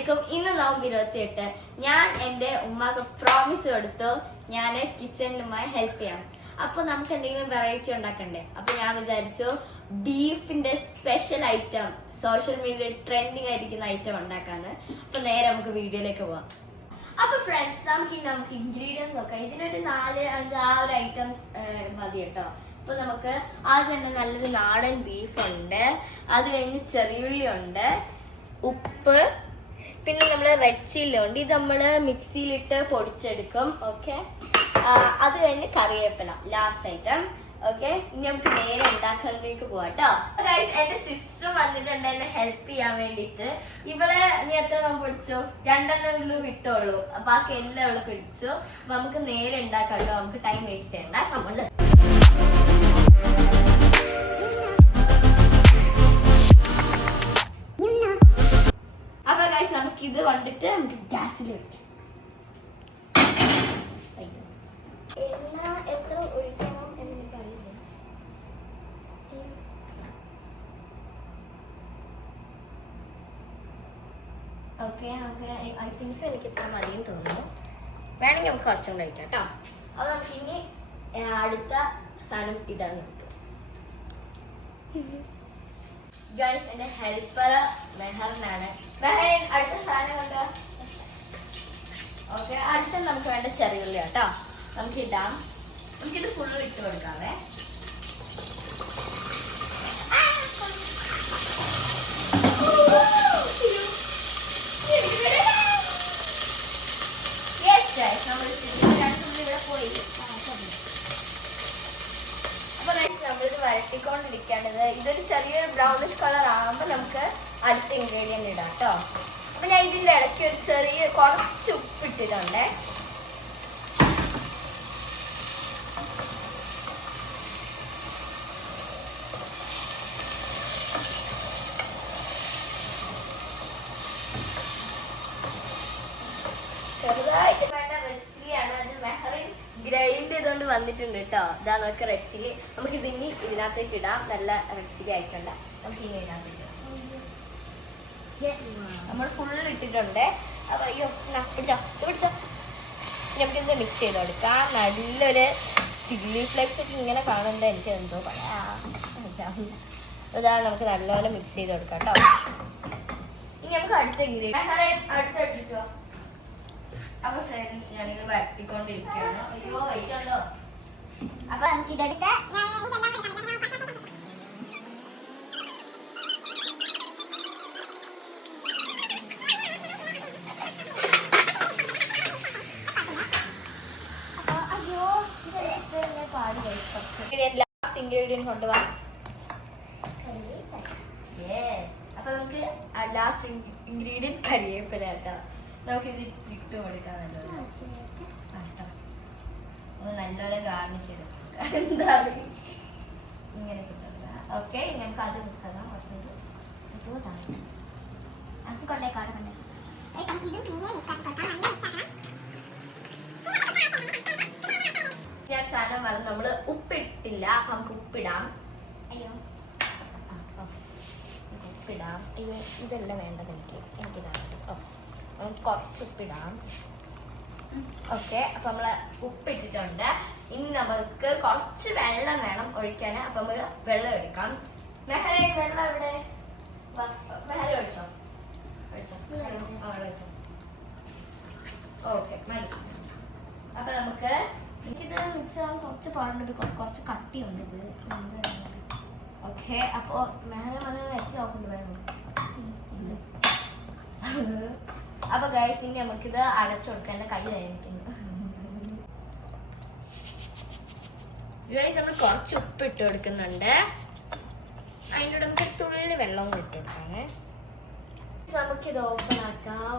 അസ്സലാമലൈക്കും. ഇന്ന് നോമ്പ് 28. ഞാൻ എൻ്റെ ഉമ്മാക്ക് പ്രോമിസ് കൊടുത്തു ഞാൻ കിച്ചണിലുമായി ഹെൽപ്പ് ചെയ്യാം. അപ്പോൾ നമുക്ക് എന്തെങ്കിലും വെറൈറ്റി ഉണ്ടാക്കണ്ടേ? അപ്പോൾ ഞാൻ വിചാരിച്ചു ബീഫിന്റെ സ്പെഷ്യൽ ഐറ്റം, സോഷ്യൽ മീഡിയയിൽ ട്രെൻഡിങ് ആയിരിക്കുന്ന ഐറ്റം ഉണ്ടാക്കാന്ന്. അപ്പോൾ നേരെ നമുക്ക് വീഡിയോയിലേക്ക് പോവാം. അപ്പോൾ ഫ്രണ്ട്സ്, നമുക്ക് ഇൻഗ്രീഡിയൻസ് ഒക്കെ ഇതിനൊരു 4-5 ആ ഒരു ഐറ്റംസ് മതി കേട്ടോ. അപ്പോൾ നമുക്ക് ആദ്യം തന്നെ നല്ലൊരു നാടൻ ബീഫുണ്ട്, അത് കഴിഞ്ഞ് ചെറിയുള്ളി ഉണ്ട്, ഉപ്പ്, പിന്നെ നമ്മൾ റെഡ് ചില്ലി ഉണ്ട്. ഇത് നമ്മൾ മിക്സിയിലിട്ട് പൊടിച്ചെടുക്കും. ഓക്കെ, അത് കഴിഞ്ഞ് കറിവേപ്പില ലാസ്റ്റ് ഐറ്റം. ഓക്കെ, ഇനി നമുക്ക് നേരെ ഉണ്ടാക്കാനിലേക്ക് പോവാം കേട്ടോ. ഗൈസ്, എന്റെ സിസ്റ്റർ വന്നിട്ടുണ്ട് എന്നെ ഹെൽപ്പ് ചെയ്യാൻ വേണ്ടിയിട്ട്. ഇവളെ നീ എത്ര നമ്മൾ പിടിച്ചു? 2 വിട്ടോളൂ. ബാക്കി എല്ലാം ഇവിടെ പിടിച്ചു. അപ്പൊ നമുക്ക് നേരെ ഉണ്ടാക്കാം കേട്ടോ. നമുക്ക് ടൈം വേസ്റ്റ് ചെയ്യണ്ട. നമ്മള് അപ്പൊ ഗൈസ്, നമുക്ക് ഇത് കണ്ടിട്ട് നമുക്ക് ഗ്യാസിൽ വെക്കാം. എണ്ണ എത്ര ഒഴിക്കണം എന്ന് എനിക്കറിയില്ല. ഓക്കെ, ഐ തിങ്ക് സോ എനിക്ക് ഇത്ര മതിയെന്ന് തോന്നുന്നു. വേണമെങ്കിൽ നമുക്ക് കുറച്ചും കൂടെ കഴിക്കാം കേട്ടോ. അപ്പൊ നമുക്ക് ഇനി അടുത്ത സാധനം ഇടാൻ നോക്കാം. ഗൈസ്, എന്റെ ഹെൽപ്പർ മെഹറിനാണ്. മെഹറിൻ, അടുത്ത സാധനം കൊണ്ടോ. ഓക്കെ, അടുത്ത നമുക്ക് വേണ്ട ചെറിയുള്ളി കേട്ടോ. നമുക്ക് ഇടാം. നമുക്കിത് ഫുള്ള് ഇട്ട് കൊടുക്കാവേ. അപ്പൊ നമ്മളിത് വരട്ടിക്കൊണ്ടിരിക്കേണ്ടത്. ഇതൊരു ചെറിയൊരു ബ്രൗണിഷ് കളർ ആകുമ്പോൾ നമുക്ക് അടുത്ത ഇൻഗ്രീഡിയന്റ് ഇടാം കേട്ടോ. അപ്പൊ ഞാൻ ഇതിന്റെ ഇടയ്ക്ക് ഒരു കുറച്ച് ഉപ്പിട്ടിട്ടുണ്ട്. ചെറുതായിട്ട് വേണ്ട റെഡ് ചില്ലിയാണ്. അത് മെഹറിൻ ഗ്രൈൻഡ് ചെയ്തുകൊണ്ട് വന്നിട്ടുണ്ട് കേട്ടോ. ഇതാ നോക്കി റെഡ് ചില്ലി. നമുക്ക് ഇതിനി ഇതിനകത്തേക്ക് ഇടാം. നല്ല റെഡ് ചില്ലി ആയിട്ടുണ്ട്. നമുക്ക് ഇനി ഇതിനകത്തേക്ക് നമ്മൾ ഫുള്ള് ഇട്ടിട്ടുണ്ട്. അപ്പൊ അയ്യോ പിടിച്ചോ. നമുക്കിത് മിക്സ് ചെയ്ത് കൊടുക്കാം. നല്ലൊരു ചില്ലി ഫ്ലേക്സ് ഒക്കെ ഇങ്ങനെ കാണുന്നത് എനിക്ക് എന്തോ പറയാം. ഇതാ നമുക്ക് നല്ലപോലെ മിക്സ് ചെയ്ത് കൊടുക്കാം കേട്ടോ. ഇനി നമുക്ക് അടുത്ത ഇൻഗ്രീഡിയൻറ്റ് അടുത്തിട്ടോ. അപ്പൊ ഫ്രണ്ട്സ്, ഞാനിത് വരട്ടിക്കൊണ്ടിരിക്കുകയാണ്. അയ്യോ വൈറ്റുണ്ടോ. അപ്പൊ ഇതെടുത്ത് ലാസ്റ്റ് ഇൻഗ്രീഡിയൻറ്റ് കൊണ്ടുപോവാം. അപ്പൊ നമുക്ക് ലാസ്റ്റ് ഇൻഗ്രീഡിയൻറ്റ് കരിവേപ്പില കേട്ടോ. നമുക്കിത് ഇട്ട് കൊടുക്കാം. നല്ലപോലെ ഗാർണിഷ് ചെയ്ത് എന്താണ് ഇങ്ങനെ കിട്ടുന്നത്. ഓക്കെ, നമുക്ക് അത് മിക്സാക്കാം. കുറച്ചുകൂടി ഞാൻ സാധനം പറഞ്ഞു, നമ്മള് ഉപ്പിട്ടില്ല. അപ്പൊ നമുക്ക് ഉപ്പിടാം. അയ്യോ, ഉപ്പിടാം. ഇതല്ല വേണ്ടത് എനിക്കിതാണ്. കുറച്ച് ഉപ്പിടാം. ഓക്കെ, അപ്പൊ നമ്മള് ഉപ്പിട്ടിട്ടുണ്ട്. ഇനി നമുക്ക് കുറച്ച് വെള്ളം വേണം ഒഴിക്കാൻ. അപ്പൊ നമ്മള് വെള്ളം എടുക്കാം. മെഹറിൻ, വെള്ളം എവിടെ? മെഹറിൻ ഒഴിച്ചോ. ഓക്കെ, മതി. അപ്പൊ നമുക്ക് എനിക്കിത് മിക്സ് ആവാൻ കുറച്ച് പാടുണ്ട്. ബിക്കോസ് കുറച്ച് കട്ടിയുണ്ട് ഇത്. ഓക്കെ, അപ്പൊ മെഹറിൻ വന്ന് വെച്ച് നോക്കണ്ട് വേണം. അപ്പൊ ഗൈസ്, ഇനി നമുക്കിത് അടച്ചു കൊടുക്കാം. എന്റെ കൈ വേദനിക്കുന്നു. ഗൈസ്, നമ്മൾ കുറച്ച് ഉപ്പ് ഇട്ട് കൊടുക്കുന്നുണ്ട്. അതിൻ്റെ കൂടെ നമുക്ക് തുള്ളി വെള്ളം കൂടി ഇട്ട് കൊടുക്കാമേ. നമുക്കിത് ഓപ്പൺ ആക്കാം.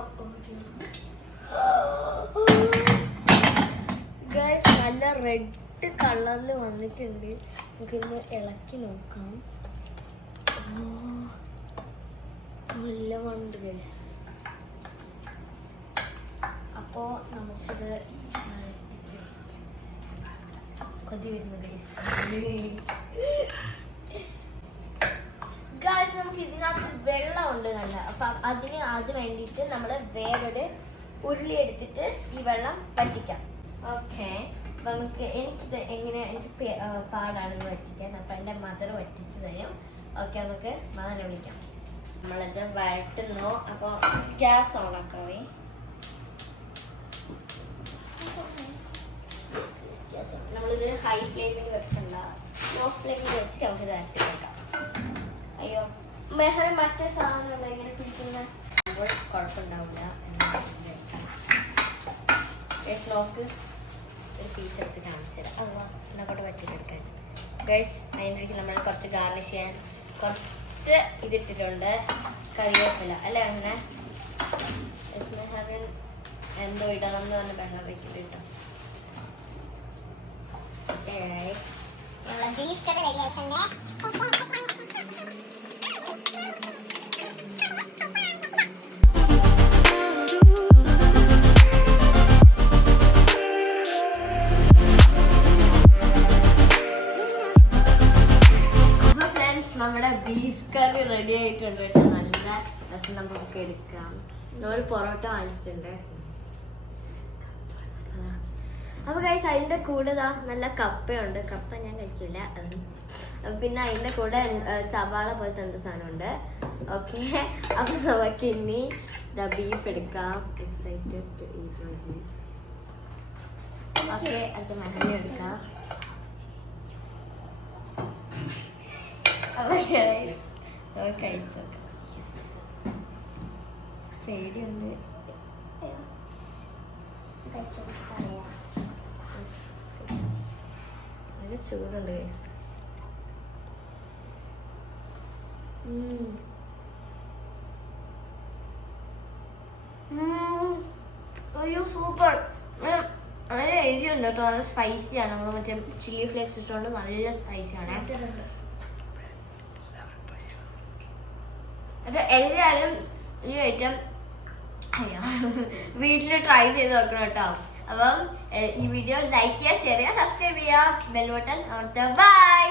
ഗൈസ്, നല്ല റെഡ് കളറിൽ വന്നിട്ടുണ്ട്. നമുക്കിന്ന് ഇളക്കി നോക്കാം. നല്ല ഉണ്ട് ഗൈസ്. അപ്പോൾ നമുക്കിത് കൊതി വരുന്നത് ഗൈസ്. നമുക്ക് ഇതിനകത്ത് വെള്ളമുണ്ട് നല്ല. അപ്പം അത് വേണ്ടിയിട്ട് നമ്മൾ വേറൊരു ഉരുളി എടുത്തിട്ട് ഈ വെള്ളം വറ്റിക്കാം. ഓക്കെ, അപ്പം എനിക്കിത് എനിക്ക് പാടാണെന്ന് വറ്റിക്കാൻ. അപ്പം എൻ്റെ മദർ വറ്റിച്ച് തരും. ഓക്കെ, നമുക്ക് മദറിനെ വിളിക്കാം. നമ്മളത് വരട്ടുന്നു. അപ്പോൾ ഗ്യാസ് ഓണാക്കാവേ. നമ്മളിത് ഹൈ ഫ്ലെയിമിൽ വെക്കണ്ട, ലോ ഫ്ലെയിമിൽ വെച്ചിട്ട് നമുക്ക് ഇത് വരട്ടി വെക്കാം. അയ്യോ, മെഹർ മറ്റേ സാധനം എങ്ങനെ പിടിക്കുന്ന കുഴപ്പമുണ്ടാവില്ല. നോക്ക്, ഒരു പീസ് എടുത്ത് കാണിച്ചു തരാം. അല്ലോ എന്നെ കൊണ്ട് പറ്റിയെടുക്കാൻ ഗൈസ്. അതിൻ്റെ ഇടയ്ക്ക് നമ്മൾ കുറച്ച് ഗാർണിഷ് ചെയ്യാൻ കുറച്ച് ഇതിട്ടിട്ടുണ്ട്, കറിവേപ്പില അല്ലേ അങ്ങനെ. മെഹറിൻ എന്തോ ഇടണം എന്ന് പറഞ്ഞ ബഹളം വെക്കില്ല കേട്ടോ. ബീഫ് കറി റെഡി ആയിട്ടുണ്ട്. നമ്മുടെ ബീഫ് കറി റെഡി ആയിട്ടുണ്ട് കേട്ടോ. നല്ല രസം, നമുക്ക് എടുക്കാം. ഒരു പൊറോട്ട വാങ്ങിച്ചിട്ടുണ്ട്. അപ്പൊ ഗൈസ്, അതിന്റെ കൂടെ നല്ല കപ്പയുണ്ട്. കപ്പ ഞാൻ കഴിക്കില്ല. പിന്നെ അതിന്റെ കൂടെ സവാള പോലത്തെ എന്ത് സാധനമുണ്ട്. ഓക്കെ, അപ്പൊ നമുക്ക് ഇനി ബീഫ് എടുക്കാം. Excited to eat my beef. Okay, അടുത്ത മസാല എടുക്കാം. കഴിച്ചോക്കാം. പേടിയുണ്ട്. നല്ല ചൂടുണ്ട്. അയ്യോ സൂപ്പർ. നല്ല എരിയുണ്ട് കേട്ടോ, നല്ല സ്പൈസിയാണ്. നമ്മൾ മറ്റേ ചില്ലി ഫ്ലേക്സ് ഇട്ടുകൊണ്ട് നല്ല സ്പൈസിയാണ്. അപ്പൊ എല്ലാവരും ഈ ഐറ്റം വീട്ടിൽ ട്രൈ ചെയ്ത് നോക്കണം കേട്ടോ. അപ്പം ഈ വീഡിയോ ലൈക്ക് ചെയ്യുക, ഷെയർ ചെയ്യുക, സബ്സ്ക്രൈബ് ചെയ്യുക, ബെൽ ബട്ടൺ അമർത്തുക. ബൈ.